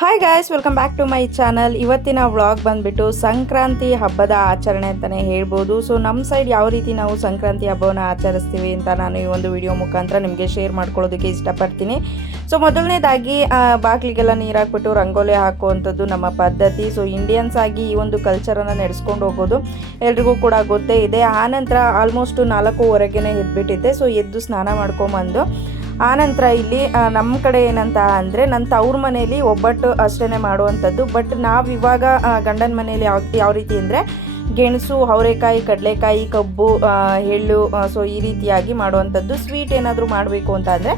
Hi guys welcome back to my channel ಇವತ್ತಿನ vlog ಬಂದ್ಬಿಟ್ಟು ಸಂಕ್ರಾಂತಿ ಹಬ್ಬದ ಆಚರಣೆ ಅಂತಲೇ ಹೇಳ್ಬೋದು. ಸೊ ನಮ್ಮ ಸೈಡ್ ಯಾವ ರೀತಿ ನಾವು ಸಂಕ್ರಾಂತಿ ಹಬ್ಬವನ್ನು ಆಚರಿಸ್ತೀವಿ ಅಂತ ನಾನು ಈ ಒಂದು ವಿಡಿಯೋ ಮುಖಾಂತರ ನಿಮಗೆ ಶೇರ್ ಮಾಡ್ಕೊಳ್ಳೋದಕ್ಕೆ ಇಷ್ಟಪಡ್ತೀನಿ. ಸೊ ಮೊದಲನೇದಾಗಿ ಬಾಗಿಲಿಗೆಲ್ಲ ನೀರು ಹಾಕ್ಬಿಟ್ಟು ರಂಗೋಲಿ ಹಾಕುವಂಥದ್ದು ನಮ್ಮ ಪದ್ಧತಿ. ಸೊ ಇಂಡಿಯನ್ಸ್ ಆಗಿ ಈ ಒಂದು ಕಲ್ಚರನ್ನು ನಡೆಸ್ಕೊಂಡು ಹೋಗೋದು ಎಲ್ರಿಗೂ ಕೂಡ ಗೊತ್ತೇ ಇದೆ. ಆನಂತರ ಆಲ್ಮೋಸ್ಟ್ ನಾಲ್ಕೂವರೆಗೆ ಎದ್ಬಿಟ್ಟಿದ್ದೆ. ಸೊ ಎದ್ದು ಸ್ನಾನ ಮಾಡ್ಕೊಂಬಂದು ಆನಂತರ ಇಲ್ಲಿ ನಮ್ಮ ಕಡೆ ಏನಂತ ಅಂದರೆ ನನ್ನ ತವ್ರ ಮನೆಯಲ್ಲಿ ಒಬ್ಬಟ್ಟು ಅಷ್ಟೇ ಮಾಡುವಂಥದ್ದು. ಬಟ್ ನಾವು ಇವಾಗ ಗಂಡನ ಮನೆಯಲ್ಲಿ ಯಾವ ಯಾವ ರೀತಿ ಅಂದರೆ ಗೆಣಸು, ಅವರೆಕಾಯಿ, ಕಡಲೆಕಾಯಿ, ಕಬ್ಬು ಎಳ್ಳು ಸೊ ಈ ರೀತಿಯಾಗಿ ಮಾಡುವಂಥದ್ದು. ಸ್ವೀಟ್ ಏನಾದರೂ ಮಾಡಬೇಕು ಅಂತ ಅಂದರೆ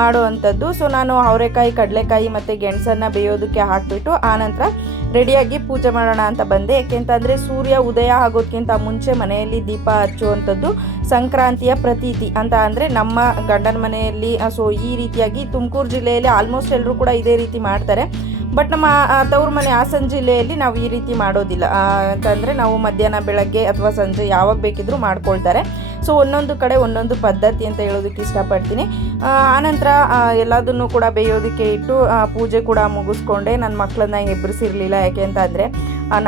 ಮಾಡುವಂಥದ್ದು. ಸೊ ನಾನು ಅವರೆಕಾಯಿ, ಕಡಲೆಕಾಯಿ ಮತ್ತು ಗೆಣಸನ್ನು ಬೇಯೋದಕ್ಕೆ ಹಾಕಿಬಿಟ್ಟು ಆನಂತರ ರೆಡಿಯಾಗಿ ಪೂಜೆ ಮಾಡೋಣ ಅಂತ ಬಂದೆ. ಯಾಕೆಂತಂದರೆ ಸೂರ್ಯ ಉದಯ ಆಗೋದಕ್ಕಿಂತ ಮುಂಚೆ ಮನೆಯಲ್ಲಿ ದೀಪ ಹಚ್ಚುವಂಥದ್ದು ಸಂಕ್ರಾಂತಿಯ ಪ್ರತೀತಿ ಅಂತ ಅಂದರೆ ನಮ್ಮ ಗಂಡನ ಮನೆಯಲ್ಲಿ ಸೊ ಈ ರೀತಿಯಾಗಿ ತುಮಕೂರು ಜಿಲ್ಲೆಯಲ್ಲಿ ಆಲ್ಮೋಸ್ಟ್ ಎಲ್ಲರೂ ಕೂಡ ಇದೇ ರೀತಿ ಮಾಡ್ತಾರೆ. ಬಟ್ ನಮ್ಮ ತವ್ರ ಮನೆ ಹಾಸನ ಜಿಲ್ಲೆಯಲ್ಲಿ ನಾವು ಈ ರೀತಿ ಮಾಡೋದಿಲ್ಲ. ಅಂತಂದರೆ ನಾವು ಮಧ್ಯಾಹ್ನ, ಬೆಳಗ್ಗೆ ಅಥವಾ ಸಂಜೆ ಯಾವಾಗ ಬೇಕಿದ್ರೂ ಮಾಡ್ಕೊಳ್ತಾರೆ. ಸೊ ಒಂದೊಂದು ಕಡೆ ಒಂದೊಂದು ಪದ್ಧತಿ ಅಂತ ಹೇಳೋದಕ್ಕೆ ಇಷ್ಟಪಡ್ತೀನಿ. ಆನಂತರ ಎಲ್ಲದನ್ನು ಕೂಡ ಬೇಯೋದಕ್ಕೆ ಇಟ್ಟು ಪೂಜೆ ಕೂಡ ಮುಗಿಸ್ಕೊಂಡೆ. ನನ್ನ ಮಕ್ಕಳನ್ನ ಎಬ್ಬರಿಸಿರ್ಲಿಲ್ಲ ಯಾಕೆ ಅಂತಂದರೆ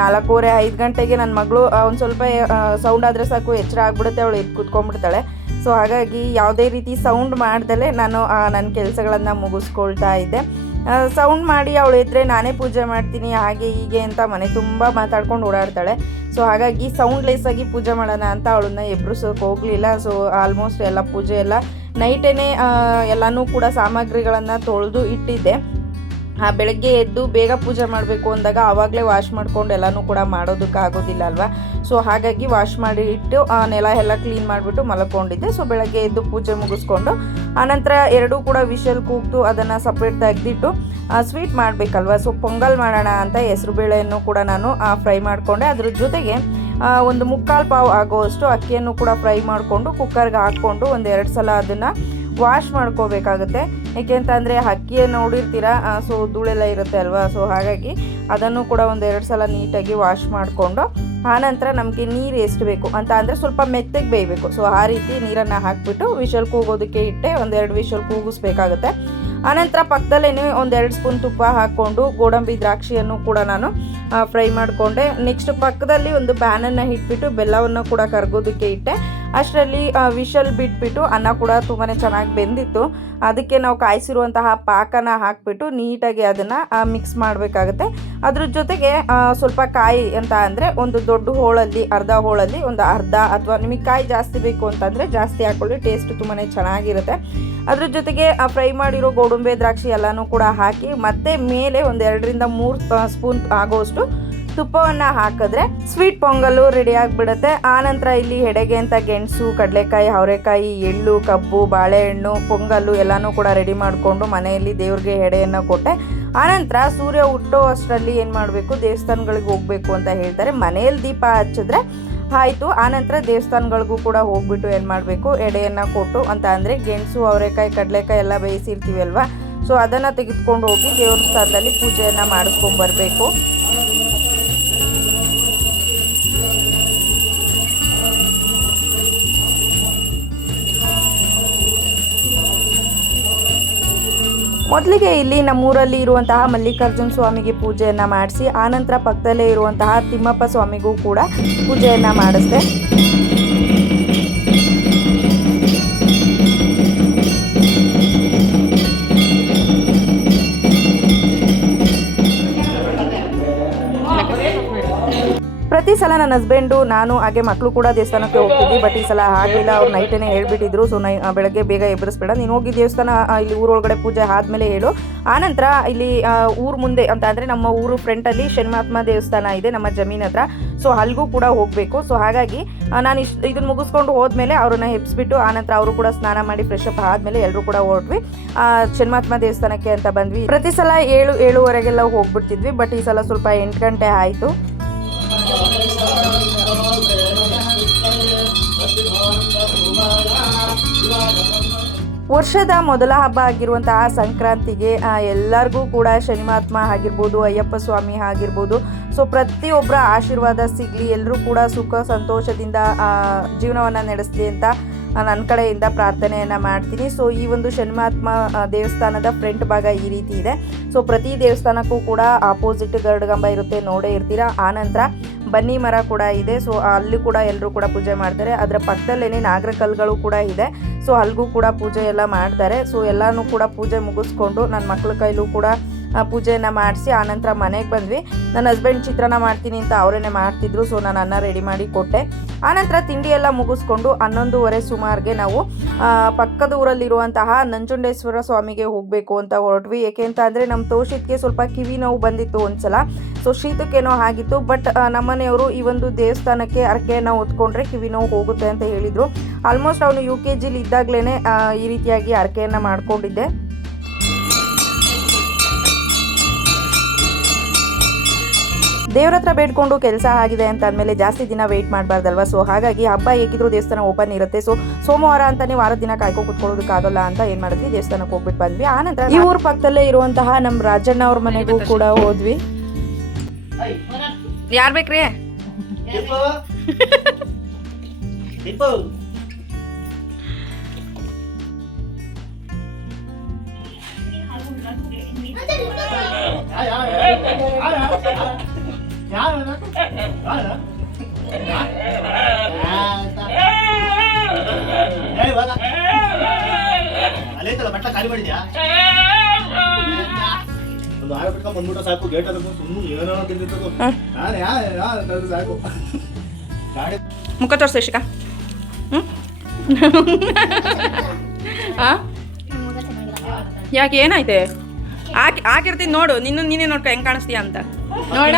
ನಾಲ್ಕೂವರೆ, ಐದು ಗಂಟೆಗೆ ನನ್ನ ಮಗಳು ಒಂದು ಸ್ವಲ್ಪ ಸೌಂಡ್ ಆದರೆ ಸಾಕು, ಎಚ್ಚರ ಆಗ್ಬಿಡುತ್ತೆ. ಅವಳು ಎದ್ದು ಕೂತ್ಕೊಂಡ್ಬಿಡ್ತಾಳೆ. ಸೊ ಹಾಗಾಗಿ ಯಾವುದೇ ರೀತಿ ಸೌಂಡ್ ಮಾಡ್ದಲೇ ನಾನು ನನ್ನ ಕೆಲಸಗಳನ್ನು ಮುಗಿಸ್ಕೊಳ್ತಾ ಇದ್ದೆ. ಸೌಂಡ್ ಮಾಡಿ ಅವಳು ಇದ್ದರೆ ನಾನೇ ಪೂಜೆ ಮಾಡ್ತೀನಿ, ಹಾಗೆ ಹೀಗೆ ಅಂತ ಮನೆ ತುಂಬ ಮಾತಾಡ್ಕೊಂಡು ಓಡಾಡ್ತಾಳೆ. ಸೊ ಹಾಗಾಗಿ ಸೌಂಡ್ಲೆಸ್ ಆಗಿ ಪೂಜೆ ಮಾಡೋಣ ಅಂತ ಅವಳನ್ನ ಎಬ್ರಿಸೋಕೆ ಹೋಗಲಿಲ್ಲ. ಸೊ ಆಲ್ಮೋಸ್ಟ್ ಎಲ್ಲ ಪೂಜೆ ಎಲ್ಲ ನೈಟೇ ಎಲ್ಲನೂ ಕೂಡ ಸಾಮಗ್ರಿಗಳನ್ನು ತೊಳೆದು ಇಟ್ಟಿದ್ದೆ. ಬೆಳಗ್ಗೆ ಎದ್ದು ಬೇಗ ಪೂಜೆ ಮಾಡಬೇಕು ಅಂದಾಗ ಆವಾಗಲೇ ವಾಶ್ ಮಾಡ್ಕೊಂಡು ಎಲ್ಲನೂ ಕೂಡ ಮಾಡೋದಕ್ಕೆ ಆಗೋದಿಲ್ಲ ಅಲ್ವಾ? ಸೊ ಹಾಗಾಗಿ ವಾಶ್ ಮಾಡಿ ಇಟ್ಟು ಆ ನೆಲ ಎಲ್ಲ ಕ್ಲೀನ್ ಮಾಡಿಬಿಟ್ಟು ಮಲ್ಕೊಂಡಿದ್ದೆ. ಸೊ ಬೆಳಗ್ಗೆ ಎದ್ದು ಪೂಜೆ ಮುಗಿಸ್ಕೊಂಡು ಆನಂತರ ಎರಡೂ ಕೂಡ ವಿಷಲ್ ಕೂಗ್ತು ಅದನ್ನು ಸಪ್ರೇಟ್ ತೆಗೆದಿಟ್ಟು ಸ್ವೀಟ್ ಮಾಡಬೇಕಲ್ವ? ಸೊ ಪೊಂಗಲ್ ಮಾಡೋಣ ಅಂತ ಹೆಸರು ಬೇಳೆಯನ್ನು ಕೂಡ ನಾನು ಫ್ರೈ ಮಾಡಿಕೊಂಡೆ. ಅದ್ರ ಜೊತೆಗೆ ಆ, ಒಂದು ಮುಕ್ಕಾಲು ಪಾವು ಆಗೋವಷ್ಟು ಅಕ್ಕಿಯನ್ನು ಕೂಡ ಫ್ರೈ ಮಾಡಿಕೊಂಡು ಕುಕ್ಕರ್ಗೆ ಹಾಕ್ಕೊಂಡು ಒಂದು ಎರಡು ಸಲ ಅದನ್ನು ವಾಶ್ ಮಾಡ್ಕೋಬೇಕಾಗುತ್ತೆ. ಏಕೆಂತಂದರೆ ಅಕ್ಕಿಯನ್ನು ನೋಡಿರ್ತೀರಾ? ಸೊ ಧೂಳೆಲ್ಲ ಇರುತ್ತೆ ಅಲ್ವಾ? ಸೊ ಹಾಗಾಗಿ ಅದನ್ನು ಕೂಡ ಒಂದು ಎರಡು ಸಲ ನೀಟಾಗಿ ವಾಶ್ ಮಾಡಿಕೊಂಡು ಆನಂತರ ನಮಗೆ ನೀರು ಎಷ್ಟು ಬೇಕು ಅಂತ ಅಂದರೆ ಸ್ವಲ್ಪ ಮೆತ್ತಗೆ ಬೇಯಬೇಕು. ಸೊ ಆ ರೀತಿ ನೀರನ್ನು ಹಾಕಿಬಿಟ್ಟು ವಿಷಲ್ ಕೂಗೋದಕ್ಕೆ ಇಟ್ಟೆ ಒಂದೆರಡು ವಿಷಲ್ ಕೂಗಿಸ್ಬೇಕಾಗುತ್ತೆ. ಆನಂತರ ಪಕ್ಕದಲ್ಲೇ ಒಂದೆರಡು ಸ್ಪೂನ್ ತುಪ್ಪ ಹಾಕ್ಕೊಂಡು ಗೋಡಂಬಿ ದ್ರಾಕ್ಷಿಯನ್ನು ಕೂಡ ನಾನು ಫ್ರೈ ಮಾಡಿಕೊಂಡೆ. ನೆಕ್ಸ್ಟ್ ಪಕ್ಕದಲ್ಲಿ ಒಂದು ಬ್ಯಾನನ್ನು ಇಟ್ಬಿಟ್ಟು ಬೆಲ್ಲವನ್ನು ಕೂಡ ಕರಗೋದಕ್ಕೆ ಇಟ್ಟೆ. ಅಷ್ಟರಲ್ಲಿ ವಿಷಲ್ ಬಿಟ್ಬಿಟ್ಟು ಅನ್ನ ಕೂಡ ತುಂಬಾ ಚೆನ್ನಾಗಿ ಬೆಂದಿತ್ತು. ಅದಕ್ಕೆ ನಾವು ಕಾಯಿಸಿರುವಂತಹ ಪಾಕನ ಹಾಕಿಬಿಟ್ಟು ನೀಟಾಗಿ ಅದನ್ನು ಮಿಕ್ಸ್ ಮಾಡಬೇಕಾಗುತ್ತೆ. ಅದ್ರ ಜೊತೆಗೆ ಸ್ವಲ್ಪ ಕಾಯಿ ಅಂತ ಅಂದರೆ ಒಂದು ದೊಡ್ಡ ಹೋಳಲ್ಲಿ, ಅರ್ಧ ಹೋಳಲ್ಲಿ, ಒಂದು ಅರ್ಧ ಅಥವಾ ನಿಮಗೆ ಕಾಯಿ ಜಾಸ್ತಿ ಬೇಕು ಅಂತಂದರೆ ಜಾಸ್ತಿ ಹಾಕ್ಕೊಳ್ಳಿ ಟೇಸ್ಟ್ ತುಂಬಾ ಚೆನ್ನಾಗಿರುತ್ತೆ. ಅದ್ರ ಜೊತೆಗೆ ಫ್ರೈ ಮಾಡಿರೋ ಗೋಡಂಬೆ ದ್ರಾಕ್ಷಿ ಎಲ್ಲನೂ ಕೂಡ ಹಾಕಿ, ಮತ್ತೆ ಮೇಲೆ ಒಂದು ಎರಡರಿಂದ ಮೂರು ಸ್ಪೂನ್ ಆಗೋಷ್ಟು ತುಪ್ಪವನ್ನು ಹಾಕಿದ್ರೆ ಸ್ವೀಟ್ ಪೊಂಗಲ್ಲು ರೆಡಿ ಆಗಿಬಿಡುತ್ತೆ. ಆನಂತರ ಇಲ್ಲಿ ಹೆಡೆಗೆ ಅಂತ ಗೆಣಸು, ಕಡಲೆಕಾಯಿ, ಅವರೆಕಾಯಿ, ಎಳ್ಳು, ಕಬ್ಬು, ಬಾಳೆಹಣ್ಣು ಪೊಂಗಲ್ಲು ಎಲ್ಲನೂ ಕೂಡ ರೆಡಿ ಮಾಡಿಕೊಂಡು ಮನೆಯಲ್ಲಿ ದೇವ್ರಿಗೆ ಎಡೆಯನ್ನು ಕೊಟ್ಟೆ. ಆನಂತರ ಸೂರ್ಯ ಹುಟ್ಟೋ ಅಷ್ಟರಲ್ಲಿ ಏನು ಮಾಡಬೇಕು? ದೇವಸ್ಥಾನಗಳಿಗೆ ಹೋಗಬೇಕು ಅಂತ ಹೇಳ್ತಾರೆ. ಮನೆಯಲ್ಲಿ ದೀಪ ಹಚ್ಚಿದ್ರೆ ಆಯಿತು. ಆನಂತರ ದೇವಸ್ಥಾನಗಳಿಗೂ ಕೂಡ ಹೋಗ್ಬಿಟ್ಟು ಏನು ಮಾಡಬೇಕು? ಎಡೆಯನ್ನು ಕೊಟ್ಟು ಅಂತ ಅಂದರೆ ಗೆಣಸು, ಅವರೆಕಾಯಿ, ಕಡಲೆಕಾಯಿ ಎಲ್ಲ ಅಲ್ವಾ ಸೊ ಅದನ್ನು ತೆಗೆದುಕೊಂಡು ಹೋಗಿ ದೇವ್ರ ಸ್ಥಾನದಲ್ಲಿ ಪೂಜೆಯನ್ನು ಮಾಡಿಸ್ಕೊಂಡು ಮೊದಲಿಗೆ ಇಲ್ಲಿ ನಮ್ಮೂರಲ್ಲಿ ಇರುವಂತಹ ಮಲ್ಲಿಕಾರ್ಜುನ ಸ್ವಾಮಿಗೆ ಪೂಜೆಯನ್ನು ಮಾಡಿಸಿ, ಆನಂತರ ಪಕ್ಕದಲ್ಲೇ ಇರುವಂತಹ ತಿಮ್ಮಪ್ಪ ಸ್ವಾಮಿಗೂ ಕೂಡ ಪೂಜೆಯನ್ನು ಮಾಡಿಸ್ದೆ. ಪ್ರತಿ ಸಲ ನನ್ನ ಹಸ್ಬೆಂಡು, ನಾನು, ಹಾಗೆ ಮಕ್ಕಳು ಕೂಡ ದೇವಸ್ಥಾನಕ್ಕೆ ಹೋಗ್ತಿದ್ವಿ. ಬಟ್ ಈ ಸಲ ಆಗಿಲ್ಲ ಅವ್ರು ನೈಟೇ ಹೇಳ್ಬಿಟ್ಟಿದ್ರು. ಸೊ ನೈ ಬೆಳಗ್ಗೆ ಬೇಗ ಎಬ್ಬರಿಸ್ಬೇಡ. ನೀನು ಹೋಗಿ ದೇವಸ್ಥಾನ ಇಲ್ಲಿ ಊರೊಳಗಡೆ ಪೂಜೆ ಆದಮೇಲೆ ಹೇಳು. ಆನಂತರ ಇಲ್ಲಿ ಊರು ಮುಂದೆ ಅಂತ ಅಂದರೆ ನಮ್ಮ ಊರು ಫ್ರಂಟಲ್ಲಿ ಶನಿಮಾತ್ಮ ದೇವಸ್ಥಾನ ಇದೆ, ನಮ್ಮ ಜಮೀನ್ ಹತ್ರ. ಸೊ ಅಲ್ಲಿಗೂ ಕೂಡ ಹೋಗಬೇಕು. ಸೊ ಹಾಗಾಗಿ ನಾನು ಇಷ್ಟು ಇದನ್ನು ಮುಗಿಸ್ಕೊಂಡು ಹೋದ್ಮೇಲೆ ಅವ್ರನ್ನ ಹೆಪ್ಸ್ಬಿಟ್ಟು ಆನಂತರ ಅವರು ಕೂಡ ಸ್ನಾನ ಮಾಡಿ ಫ್ರೆಶ್ ಅಪ್ ಆದಮೇಲೆ ಎಲ್ಲರೂ ಕೂಡ ಹೊರಟ್ವಿ. ಶನಿಮಾತ್ಮ ದೇವಸ್ಥಾನಕ್ಕೆ ಅಂತ ಬಂದ್ವಿ. ಪ್ರತಿ ಸಲ ಏಳು ಏಳುವರೆಗೆಲ್ಲ ಹೋಗ್ಬಿಡ್ತಿದ್ವಿ. ಬಟ್ ಈ ಸಲ ಸ್ವಲ್ಪ ಎಂಟು ಗಂಟೆ ಆಯಿತು. ವರ್ಷದ ಮೊದಲ ಹಬ್ಬ ಆಗಿರುವಂತಹ ಸಂಕ್ರಾಂತಿಗೆ ಎಲ್ಲರಿಗೂ ಕೂಡ ಶನಿಮಾತ್ಮ ಆಗಿರ್ಬೋದು, ಅಯ್ಯಪ್ಪ ಸ್ವಾಮಿ ಆಗಿರ್ಬೋದು. ಸೊ ಪ್ರತಿಯೊಬ್ಬರ ಆಶೀರ್ವಾದ ಸಿಗಲಿ ಎಲ್ಲರೂ ಕೂಡ ಸುಖ ಸಂತೋಷದಿಂದ ಜೀವನವನ್ನು ನಡೆಸಲಿ ಅಂತ ನನ್ನ ಕಡೆಯಿಂದ ಪ್ರಾರ್ಥನೆಯನ್ನು ಮಾಡ್ತೀನಿ. ಸೊ ಈ ಒಂದು ಶನಿಮಾತ್ಮ ದೇವಸ್ಥಾನದ ಫ್ರಂಟ್ ಭಾಗ ಈ ರೀತಿ ಇದೆ. ಸೊ ಪ್ರತಿ ದೇವಸ್ಥಾನಕ್ಕೂ ಕೂಡ ಆಪೋಸಿಟ್ ಗರುಡಗಂಬ ಇರುತ್ತೆ, ನೋಡೇ ಇರ್ತೀರಾ. ಆನಂತರ ಬನ್ನಿ ಮರ ಕೂಡ ಇದೆ. ಸೊ ಅಲ್ಲಿ ಕೂಡ ಎಲ್ಲರೂ ಕೂಡ ಪೂಜೆ ಮಾಡ್ತಾರೆ. ಅದರ ಪಕ್ಕದಲ್ಲೇ ನಾಗರ ಕಲ್ಗಳು ಕೂಡ ಇದೆ. ಸೊ ಅಲ್ಲಿಗೂ ಕೂಡ ಪೂಜೆ ಎಲ್ಲ ಮಾಡ್ತಾರೆ. ಸೊ ಎಲ್ಲನೂ ಕೂಡ ಪೂಜೆ ಮುಗಿಸ್ಕೊಂಡು ನನ್ನ ಮಕ್ಕಳ ಕೈಲೂ ಕೂಡ ಪೂಜೆಯನ್ನು ಮಾಡಿಸಿ ಆನಂತರ ಮನೆಗೆ ಬಂದ್ವಿ. ನನ್ನ ಹಸ್ಬೆಂಡ್ ಚಿತ್ರಾನ್ನ ಮಾಡ್ತೀನಿ ಅಂತ ಅವರೇನೆ ಮಾಡ್ತಿದ್ರು ಸೊ ನಾನು ಅನ್ನ ರೆಡಿ ಮಾಡಿ ಕೊಟ್ಟೆ. ಆನಂತರ ತಿಂಡಿ ಮುಗಿಸ್ಕೊಂಡು ಹನ್ನೊಂದೂವರೆ ಸುಮಾರಿಗೆ ನಾವು ಪಕ್ಕದ ಊರಲ್ಲಿರುವಂತಹ ನಂಜುಂಡೇಶ್ವರ ಸ್ವಾಮಿಗೆ ಹೋಗಬೇಕು ಅಂತ ಹೊರಟ್ವಿ. ಏಕೆ ಅಂತ ಅಂದರೆ ನಮ್ಮ ತೋಷಿತ್ಗೆ ಸ್ವಲ್ಪ ಕಿವಿ ನೋವು ಬಂದಿತ್ತು ಒಂದ್ಸಲ. ಸೊ ಶೀತಕ್ಕೇನೋ ಆಗಿತ್ತು ಬಟ್ ನಮ್ಮನೆಯವರು ಈ ಒಂದು ದೇವಸ್ಥಾನಕ್ಕೆ ಅರಕೆಯನ್ನು ಹೊತ್ಕೊಂಡ್ರೆ ಕಿವಿ ನೋವು ಹೋಗುತ್ತೆ ಅಂತ ಹೇಳಿದರು. ಆಲ್ಮೋಸ್ಟ್ ಅವನು ಯು ಕೆ ಜಿಲಿ ಇದ್ದಾಗಲೇ ಈ ರೀತಿಯಾಗಿ ಅರಕೆಯನ್ನು ಮಾಡ್ಕೊಂಡಿದ್ದೆ. ದೇವ್ರ ಹತ್ರ ಬೇಡ್ಕೊಂಡು ಕೆಲಸ ಆಗಿದೆ ಅಂತ ಅಂದಮೇಲೆ ಜಾಸ್ತಿ ದಿನ ವೆಯ್ಟ್ ಮಾಡಬಾರ್ದಲ್ವಾ ಸೊ ಹಾಗಾಗಿ ಹಬ್ಬ ಹೇಗಿದ್ರು ದೇವಸ್ಥಾನ ಓಪನ್ ಇರುತ್ತೆ ಸೊ ಸೋಮವಾರ ಅಂತಾನೆ ವಾರ ದಿನ ಕಾಯ್ಕೊ ಕುತ್ಕೊಳ್ಳೋದಕ್ಕಾಗಲ್ಲ ಅಂತ ಏನು ಮಾಡಿದ್ವಿ ದೇವಸ್ಥಾನಕ್ಕೆ ಹೋಗ್ಬಿಟ್ಟು ಬಂದ್ವಿ ಆನಂತರ ಈ ಊರ ಪಕ್ಕದಲ್ಲೇ ಇರುವಂತಹ ನಮ್ಮ ರಾಜಣ್ಣ ಅವ್ರ ಮನೆಗೂ ಕೂಡ ಹೋದ್ವಿ ಯಾರ್ ಬೇಕ್ರಿ ದೀಪು ದೀಪು ಅಲ್ಲೈತಲ್ಲ ಬಟ್ಲ ಖಾಲಿ ಮಾಡಿದ್ಯಾ? ಒಂದು ಆಳು ಬಿಟ್ಕೊಂಡ್ ಬಂದ್ಬಿಟ್ರೆ ಸಾಕು ಗೇಟ್ ಅದಕ್ಕೆ ಸುಮ್ಮನೆ ಏನೋ ತಿಂದಿತ್ತು ನಾನು ಯಾ ಯಾ ಸಾಕು. ಗಾಡಿ ಮುಖ ತೋರಿಸಿ ಶಿಕ ಹ್ಞೂ ಆ? ಯಾಕೆ ಏನಾಯ್ತೆ? ಹಾಕಿ ಹಾಕಿರ್ತೀನಿ ನೋಡು ನಿನ್ನ ನೀನೇ ನೋಡ್ಕೊ ಹೆಂಗೆ ಕಾಣಿಸ್ತೀಯ ಅಂತ. ನೋಡ